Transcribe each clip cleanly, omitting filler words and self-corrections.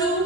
2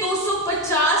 250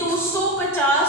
250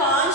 5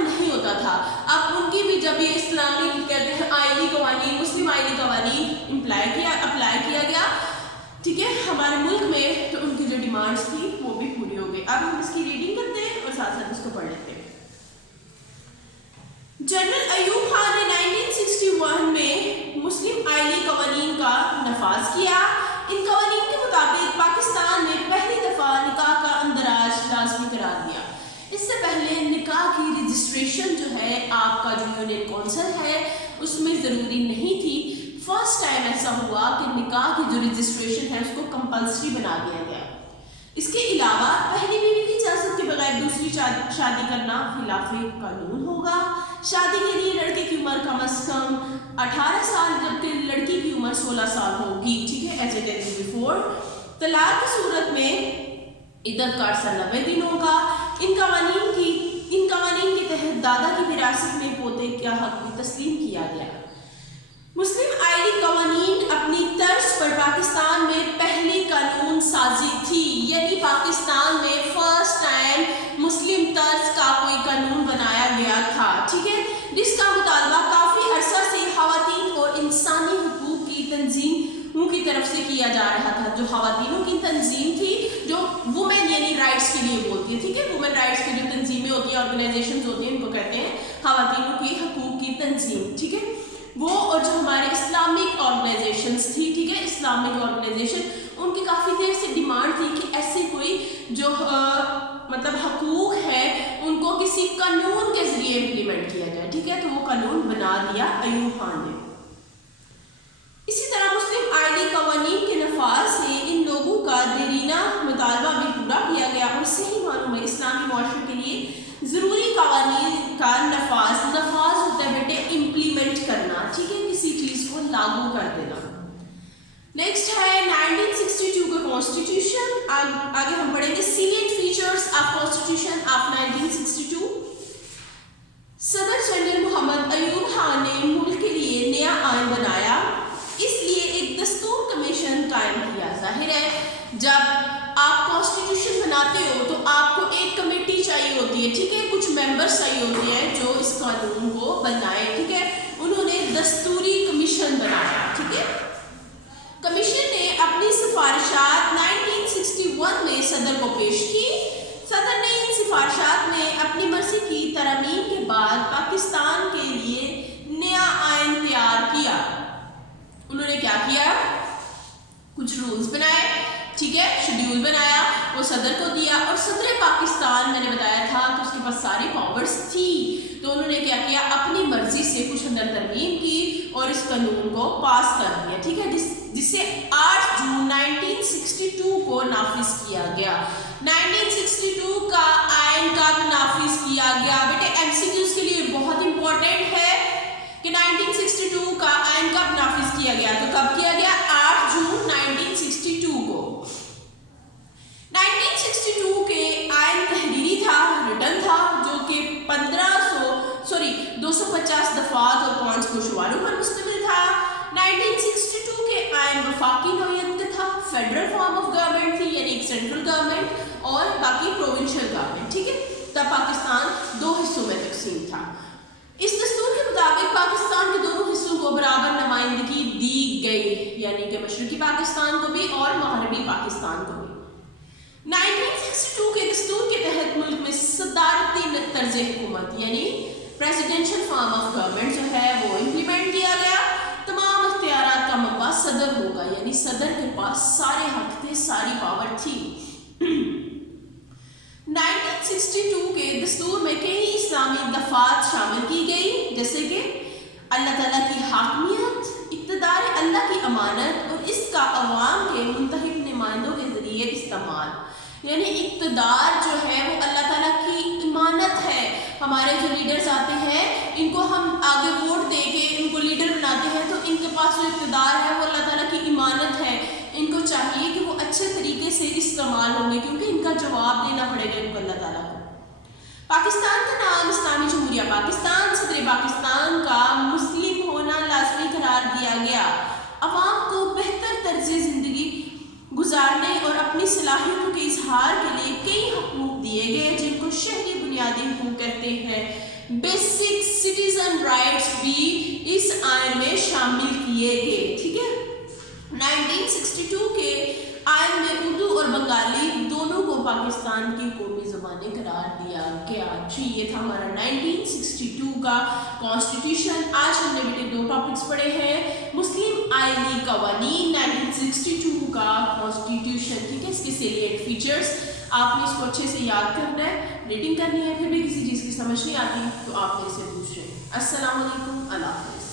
نہیں ہوتا تھا. اب ان کی بھی جب یہ اسلامی کہتے ہیں آئینی قوانین, مسلم آئینی قوانین اپلائی کیا گیا, ٹھیک ہے, ہمارے ملک میں, تو ان کی جو ڈیمانڈس تھی وہ بھی پوری ہو گئی. اب ہم اس کی ریڈنگ کرتے ہیں اور ساتھ ساتھ اس کو پڑھ لیتے ہیں. جنرل ایوب خان نے 1961 میں مسلم آئینی قوانین کا نفاذ کیا. ان قوانین کے مطابق پاکستان میں پہلی دفعہ نکاح کا اندراج لازمی قرار دیا. اس سے پہلے نکاح کی رجسٹریشن جو ہے آپ کا جو یونین کونسل ہے اس میں ضروری نہیں تھی. فرسٹ ٹائم ایسا ہوا کہ نکاح کی جو رجسٹریشن ہے اس کو کمپلسری بنا دیا گیا. اس کے علاوہ پہلی بیوی کی اجازت کے بغیر دوسری شادی کرنا خلاف قانون ہوگا. شادی کے لیے لڑکے کی عمر کم از کم 18 سال جبکہ لڑکی کی عمر 16 سال ہوگی, ٹھیک ہے, ایز اٹ از بیفور. طلاق کی صورت میں عدت کا عرصہ 90 دن ہوگا. ان قوانین کے تحت دادا کی وراثت میں پوتے کا حق بھی تسلیم کیا گیا. مسلم آئینی قوانین اپنی طرز پر پاکستان میں پہلی قانون سازی تھی, یعنی پاکستان میں فرسٹ ٹائم مسلم طرز کا کوئی قانون بنایا گیا تھا, ٹھیک ہے, جس کا مطالبہ کافی عرصہ سے خواتین اور انسانی حقوق کی تنظیموں کی طرف سے کیا جا رہا تھا. جو خواتینوں کی تنظیم تھی جو وومن یعنی رائٹس کے لیے بولتی ہے, ٹھیک ہے, وومن رائٹس کی جو تنظیمیں ہوتی ہیں, آرگنائزیشنز ہوتی ہیں, ان کو کہتے ہیں خواتینوں کی حقوق کی تنظیم, ٹھیک ہے, وہ. اور جو ہمارے اسلامک آرگنائزیشنز تھی, ٹھیک ہے, اسلامک آرگنائزیشن, ان کی کافی دیر سے ڈیمانڈ تھی کہ ایسے کوئی جو مطلب حقوق ہے ان کو کسی قانون کے ذریعے امپلیمنٹ کیا جائے, ٹھیک ہے, تو وہ قانون بنا دیا ایوب خان نے. اسی طرح مسلم آئینی قوانین کے نفاذ سے ان لوگوں کا دیرینہ مطالبہ بھی پورا کیا گیا اور صحیح معنوں میں اسلامی معاشرے کے لیے ضروری قوانین کا نفاذ ہوتا ہے بیٹے امپلیمنٹ کرنا, ٹھیک ہے, کسی چیز کو لاگو کر دینا. نیکسٹ ہے 1962 کا کانسٹیٹیوشن. آگے ہم پڑھیں گے salient features of constitution of 1962. صدر جنرل محمد ایوب خان نے ملک کے لیے نیا آئین بنایا, اس لیے ایک دستور کمیشن قائم کیا. ظاہر ہے جب آپ کانسٹیٹیوشن بناتے ہو تو آپ کو ایک کمیٹی چاہیے ہوتی ہے, ٹھیک ہے, کچھ ممبرس چاہیے ہوتے ہیں جو اس قانون کو بنائیں, ٹھیک ہے. انہوں نے دستوری کمیشن بنایا, ٹھیک ہے. کمیشن نے اپنی سفارشات 1961 میں صدر کو پیش کی. صدر نے ان سفارشات میں اپنی مرضی کی ترامیم کے بعد پاکستان کے لیے نیا آئین تیار کیا. انہوں نے کیا کیا, کچھ رولز بنائے, ٹھیک ہے, شیڈیول بنایا, وہ صدر کو دیا, اور صدر پاکستان میں نے بتایا تھا کہ اس کے پاس ساری پاورز تھی, تو انہوں نے کیا کیا, اپنی مرضی سے کچھ اندر ترمیم کی اور اس قانون کو پاس کر دیا, ٹھیک ہے, جسے 8 جون 1962 کو نافذ کیا گیا. 1962 کا آئین کب نافذ کیا گیا بیٹے, ایم سی کیوز کے لیے بہت امپورٹنٹ ہے کہ 1962 کا آئین کب نافذ کیا گیا, تو کب کیا گیا, 8 جون 1962 کو. 1962 کے آئین تحریری تھا, ریٹن تھا, جو کہ 250 دفعات اور 5 گوشواروں پر مشتمل تھا. 1962 کے آئین وفاقی نوعیت کا تھا, فیڈرل فارم آف گورنمنٹ تھی, یعنی ایک سینٹرل گورنمنٹ اور باقی پروونشل گورنمنٹ, ٹھیک ہے. تب پاکستان 2 حصوں میں تقسیم تھا. اس دستور کے مطابق پاکستان کے دونوں حصوں کو برابر نمائندگی دی گئی, یعنی کہ مشرقی پاکستان کو بھی اور مغربی پاکستان کو بھی. 1962 کے دستور کے تحت ملک میں صدارتی طرز حکومت یعنی پریزیڈنشل فارم آف گورنمنٹ جو ہے وہ امپلیمنٹ کیا گیا. تمام اختیارات کا منبع صدر ہوگا, یعنی صدر کے پاس سارے حق تھے, ساری پاور تھی. 1962 کے دستور میں کئی اسلامی دفعات شامل کی گئی, جیسے کہ اللہ تعالیٰ کی حاکمیت, اقتدار اللہ کی امانت اور اس کا عوام کے منتخب نمائندوں کے ذریعے استعمال. یعنی اقتدار جو ہے وہ اللہ تعالیٰ کی امانت ہے. ہمارے جو لیڈرز آتے ہیں ان کو ہم آگے ووٹ دے کے ان کو لیڈر بناتے ہیں, تو ان کے پاس جو اقتدار ہے وہ اللہ تعالیٰ کی امانت ہے. ان کو چاہیے کہ وہ اچھے طریقے سے استعمال ہوں گے, کیونکہ ان کا جواب دینا پڑے گا ان کو اللہ تعالیٰ کو. پاکستان کا نام اسلامی جمہوریہ پاکستان, صدر پاکستان کا مسلم ہونا لازمی قرار دیا گیا. عوام کو بہتر طرز زندگی گزارنے اور اپنی صلاحیتوں کے اظہار کے لیے کئی حقوق دیے گئے, جن کو شہری بنیاد بنیادی حقوق کہتے ہیں. بیسک سٹیزن رائٹس بھی اس آئین میں شامل کیے گئے. ٹھیک ہے. 1962 کے آئین میں اردو اور بنگالی دونوں کو پاکستان کی قومی زبانیں قرار دیا گیا. جی یہ تھا ہمارا 1962 کا کانسٹیٹیوشن. آج ہم نے بیٹے دو ٹاپکس پڑھے ہیں. مسلم آئینی قوانین 1962 کا کانسٹیٹیوشن. ٹھیک ہے. اس کے سیلیٹ فیچرز آپ نے اس کو اچھے سے یاد کرنا ہے, ریڈنگ کرنی ہے. پھر بھی کسی چیز کی سمجھ نہیں آتی تو آپ میرے سے پوچھ رہے ہیں. السلام علیکم. اللہ حافظ.